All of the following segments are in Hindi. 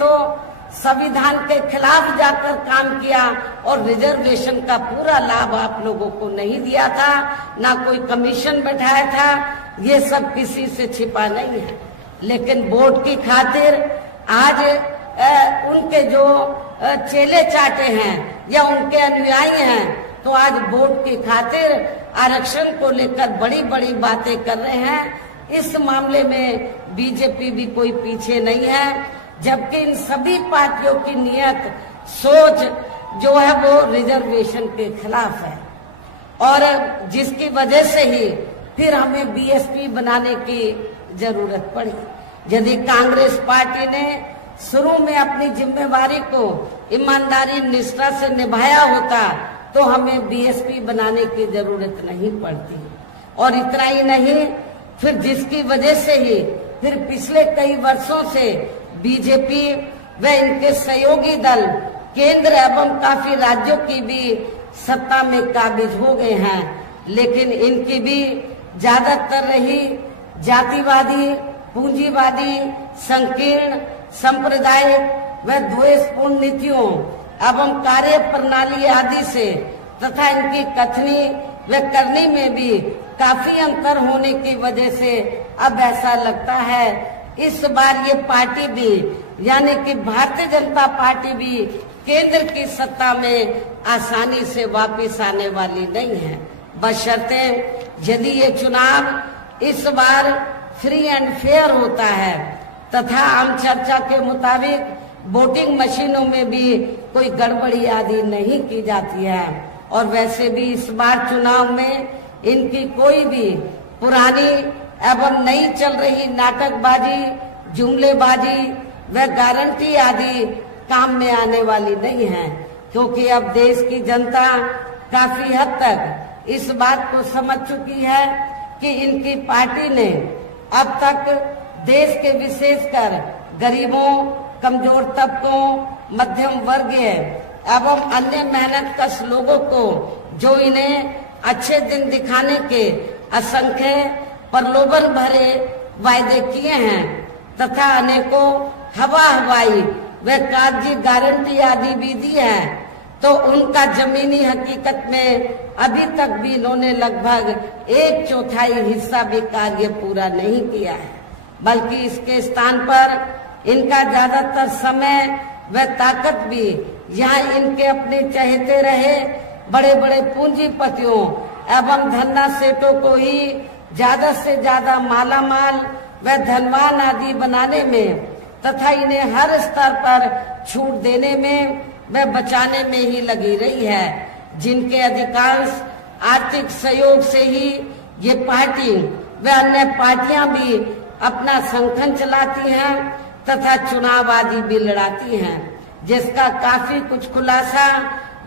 तो संविधान के खिलाफ जाकर काम किया और रिजर्वेशन का पूरा लाभ आप लोगों को नहीं दिया था, ना कोई कमीशन बैठाया था। ये सब किसी से छिपा नहीं है। लेकिन वोट की खातिर आज उनके जो चेले चाटे हैं या उनके अनुयायी हैं, तो आज वोट की खातिर आरक्षण को लेकर बड़ी बड़ी बातें कर रहे हैं। इस मामले में बीजेपी भी कोई पीछे नहीं है, जबकि इन सभी पार्टियों की नियत सोच जो है वो रिजर्वेशन के खिलाफ है, और जिसकी वजह से ही फिर हमें बीएसपी बनाने की जरूरत पड़ी। यदि कांग्रेस पार्टी ने शुरू में अपनी जिम्मेवारी को ईमानदारी निष्ठा से निभाया होता तो हमें बीएसपी बनाने की जरूरत नहीं पड़ती। और इतना ही नहीं, फिर जिसकी वजह से ही फिर पिछले कई वर्षों से बीजेपी व इनके सहयोगी दल केंद्र एवं काफी राज्यों की भी सत्ता में काबिज हो गए हैं। लेकिन इनकी भी ज्यादातर रही जातिवादी, पूंजीवादी, संकीर्ण, सांप्रदायिक व द्वेषपूर्ण नीतियों एवं कार्य प्रणाली आदि से तथा इनकी कथनी व करनी में भी काफी अंतर होने की वजह से अब ऐसा लगता है इस बार ये पार्टी भी यानी कि भारतीय जनता पार्टी भी केंद्र की सत्ता में आसानी से वापस आने वाली नहीं है, बशर्ते यदि ये चुनाव इस बार फ्री एंड फेयर होता है तथा आम चर्चा के मुताबिक वोटिंग मशीनों में भी कोई गड़बड़ी आदि नहीं की जाती है। और वैसे भी इस बार चुनाव में इनकी कोई भी पुरानी एवं नई चल रही नाटकबाजी, जुमलेबाजी व गारंटी आदि काम में आने वाली नहीं है, क्योंकि अब देश की जनता काफी हद तक इस बात को समझ चुकी है कि इनकी पार्टी ने अब तक देश के विशेषकर गरीबों, कमजोर तबकों, मध्यम वर्गीय एवं अन्य मेहनतकश लोगों को जो इन्हें अच्छे दिन दिखाने के असंख्य प्रलोभन भरे वायदे किए हैं तथा अनेकों हवाई व कागजी गारंटी आदि भी दी है, तो उनका जमीनी हकीकत में अभी तक भी इन्होंने लगभग 1/4 हिस्सा भी कार्य पूरा नहीं किया है, बल्कि इसके स्थान पर इनका ज्यादातर समय व ताकत भी यहाँ इनके अपने चहेते रहे बड़े बड़े पूंजीपतियों एवं धन्ना सेठों को ही ज्यादा से ज्यादा मालामाल व धनवान आदि बनाने में तथा इन्हें हर स्तर पर छूट देने में व बचाने में ही लगी रही है, जिनके अधिकांश आर्थिक सहयोग से ही ये पार्टी व अन्य पार्टियां भी अपना संगठन चलाती हैं तथा चुनाव आदि भी लड़ाती हैं, जिसका काफी कुछ खुलासा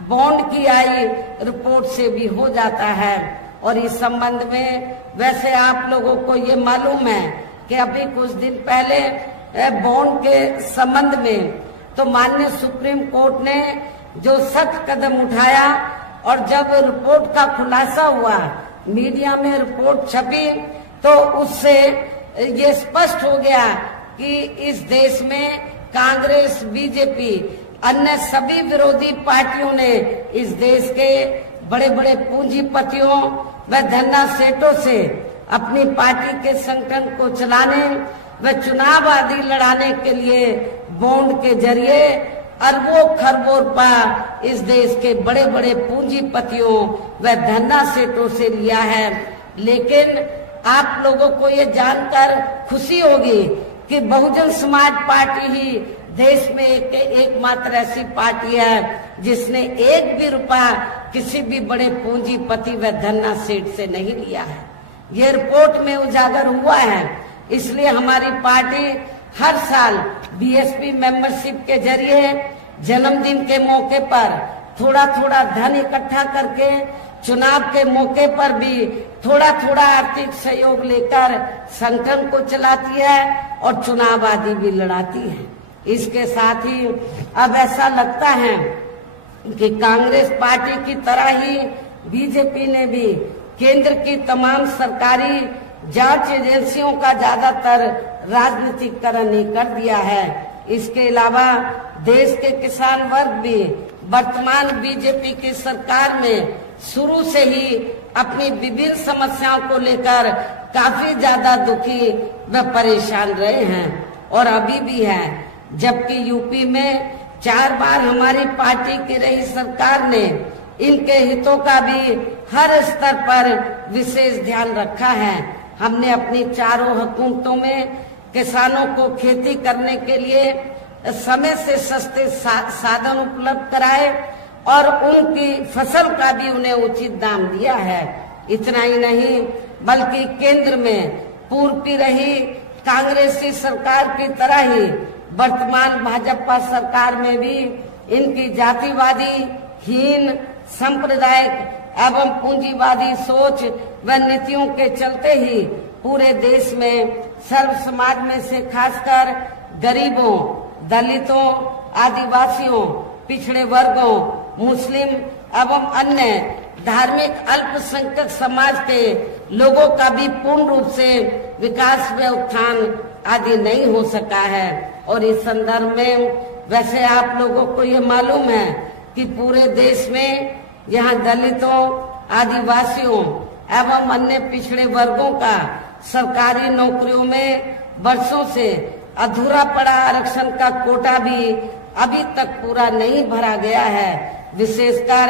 बॉन्ड की आई रिपोर्ट से भी हो जाता है। और इस संबंध में वैसे आप लोगों को ये मालूम है कि अभी कुछ दिन पहले बॉन्ड के संबंध में तो माननीय सुप्रीम कोर्ट ने जो सख्त कदम उठाया और जब रिपोर्ट का खुलासा हुआ, मीडिया में रिपोर्ट छपी, तो उससे ये स्पष्ट हो गया कि इस देश में कांग्रेस, बीजेपी, अन्य सभी विरोधी पार्टियों ने इस देश के बड़े बड़े पूंजीपतियों व धन्ना सेठों से अपनी पार्टी के संगठन को चलाने व चुनाव आदि लड़ाने के लिए बॉन्ड के जरिए अरबों खरबों रुपया इस देश के बड़े बड़े पूंजीपतियों व धन्ना सेठों से लिया है। लेकिन आप लोगों को ये जानकर खुशी होगी कि बहुजन समाज पार्टी ही देश में एकमात्र ऐसी पार्टी है जिसने एक भी रुपया किसी भी बड़े पूंजीपति व धन्ना सेठ से नहीं लिया है। ये रिपोर्ट में उजागर हुआ है। इसलिए हमारी पार्टी हर साल बीएसपी मेंबरशिप के जरिए जन्मदिन के मौके पर थोड़ा थोड़ा धन इकट्ठा करके चुनाव के मौके पर भी थोड़ा थोड़ा आर्थिक सहयोग लेकर संगठन को चलाती है और चुनाव आदि भी लड़ाती है। इसके साथ ही अब ऐसा लगता है कि कांग्रेस पार्टी की तरह ही बीजेपी ने भी केंद्र की तमाम सरकारी जांच एजेंसियों का ज्यादातर राजनीतिकरण ही कर दिया है। इसके अलावा देश के किसान वर्ग भी वर्तमान बीजेपी की सरकार में शुरू से ही अपनी विभिन्न समस्याओं को लेकर काफी ज्यादा दुखी व परेशान रहे हैं और अभी भी है। जबकि यूपी में 4 बार हमारी पार्टी की रही सरकार ने इनके हितों का भी हर स्तर पर विशेष ध्यान रखा है। हमने अपनी चारों हुकूमतों में किसानों को खेती करने के लिए समय से सस्ते साधन उपलब्ध कराए और उनकी फसल का भी उन्हें उचित दाम दिया है। इतना ही नहीं बल्कि केंद्र में पूर्व की रही कांग्रेसी सरकार की तरह ही वर्तमान भाजपा सरकार में भी इनकी जातिवादी हीन सांप्रदायिक एवं पूंजीवादी सोच व नीतियों के चलते ही पूरे देश में सर्व समाज में से खासकर गरीबों, दलितों, आदिवासियों, पिछड़े वर्गों, मुस्लिम एवं अन्य धार्मिक अल्पसंख्यक समाज के लोगों का भी पूर्ण रूप से विकास व उत्थान आदि नहीं हो सका है। और इस संदर्भ में वैसे आप लोगों को ये मालूम है कि पूरे देश में यहाँ दलितों, आदिवासियों एवं अन्य पिछड़े वर्गों का सरकारी नौकरियों में वर्षों से अधूरा पड़ा आरक्षण का कोटा भी अभी तक पूरा नहीं भरा गया है। विशेषकर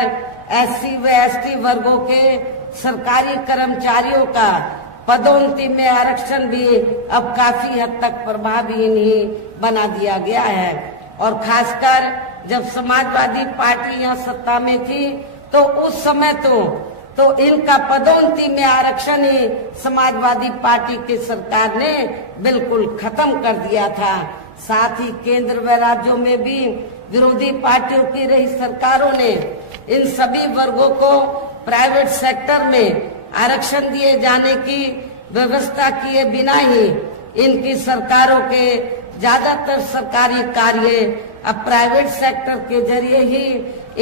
एससी व एसटी वर्गों के सरकारी कर्मचारियों का पदोन्नति में आरक्षण भी अब काफी हद तक प्रभावहीन ही बना दिया गया है। और खासकर जब समाजवादी पार्टी यहाँ सत्ता में थी तो उस समय तो इनका पदोन्नति में आरक्षण ही समाजवादी पार्टी की सरकार ने बिल्कुल खत्म कर दिया था। साथ ही केंद्र व राज्यों में भी विरोधी पार्टियों की रही सरकारों ने इन सभी वर्गों को प्राइवेट सेक्टर में आरक्षण दिए जाने की व्यवस्था किए बिना ही इनकी सरकारों के ज्यादातर सरकारी कार्य अब प्राइवेट सेक्टर के जरिए ही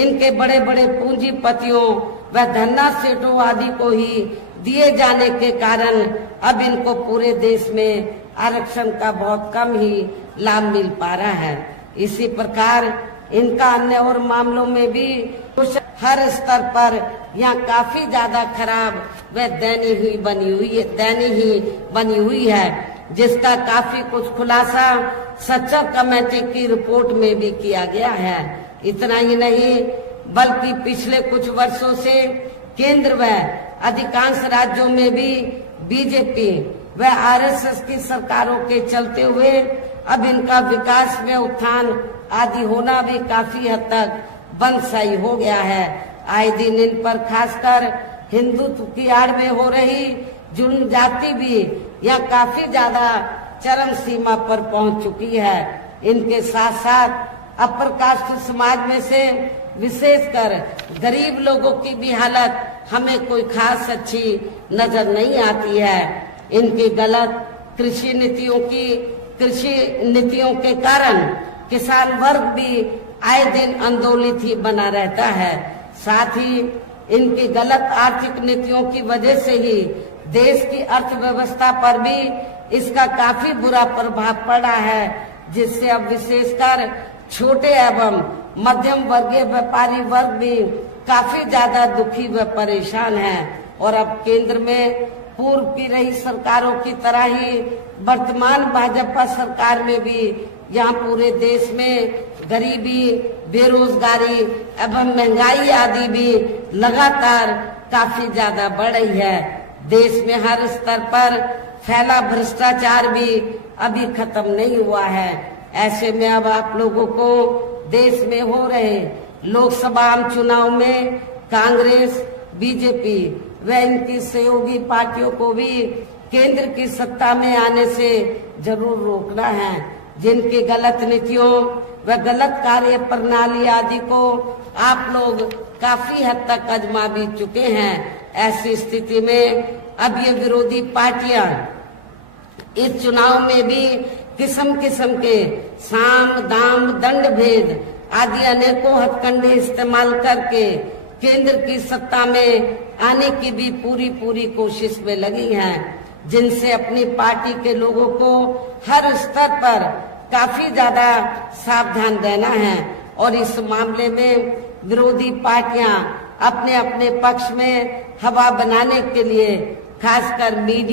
इनके बड़े बड़े पूंजीपतियों व धन्ना सेठों आदि को ही दिए जाने के कारण अब इनको पूरे देश में आरक्षण का बहुत कम ही लाभ मिल पा रहा है। इसी प्रकार इनका अन्य और मामलों में भी कुछ हर स्तर पर यहाँ काफी ज्यादा खराब व दयनीय बनी हुई है, जिसका काफी कुछ खुलासा सच्चर कमेटी की रिपोर्ट में भी किया गया है। इतना ही नहीं बल्कि पिछले कुछ वर्षों से केंद्र व अधिकांश राज्यों में भी बीजेपी व आरएसएस की सरकारों के चलते हुए अब इनका विकास में उत्थान आदि होना भी काफी हद तक बंदशाही हो गया है। आए दिन इन पर खासकर हिंदुत्व की आड़ में हो रही जुल्म जाति भी यह काफी ज्यादा चरम सीमा पर पहुंच चुकी है। इनके साथ साथ अपर कास्ट समाज में से विशेषकर गरीब लोगों की भी हालत हमें कोई खास अच्छी नजर नहीं आती है। इनकी गलत कृषि नीतियों के कारण किसान वर्ग भी आए दिन आंदोलित ही बना रहता है। साथ ही इनकी गलत आर्थिक नीतियों की वजह से ही देश की अर्थव्यवस्था पर भी इसका काफी बुरा प्रभाव पड़ा है, जिससे अब विशेषकर छोटे एवं मध्यम वर्गीय व्यापारी वर्ग भी काफी ज्यादा दुखी व परेशान है। और अब केंद्र में पूर्व की रही सरकारों की तरह ही वर्तमान भाजपा सरकार में भी यहाँ पूरे देश में गरीबी, बेरोजगारी एवं महंगाई आदि भी लगातार काफी ज्यादा बढ़ रही है। देश में हर स्तर पर फैला भ्रष्टाचार भी अभी खत्म नहीं हुआ है। ऐसे में अब आप लोगों को देश में हो रहे लोकसभा आम चुनाव में कांग्रेस, बीजेपी व इनकी सहयोगी पार्टियों को भी केंद्र की सत्ता में आने से जरूर रोकना है। जिनकी गलत नीतियों व गलत कार्य प्रणाली आदि को आप लोग काफी हद तक आजमा भी चुके हैं। ऐसी स्थिति में अब ये विरोधी पार्टियां इस चुनाव में भी किस्म किस्म के साम, दाम, दंड भेद आदि अनेकों हथकंडे इस्तेमाल करके केंद्र की सत्ता में आने की भी पूरी कोशिश में लगी हैं, जिनसे अपनी पार्टी के लोगों को हर स्तर पर काफी ज्यादा सावधान रहना है और इस मामले में विरोधी पार्टियां अपने अपने पक्ष में हवा बनाने के लिए खासकर मीडिया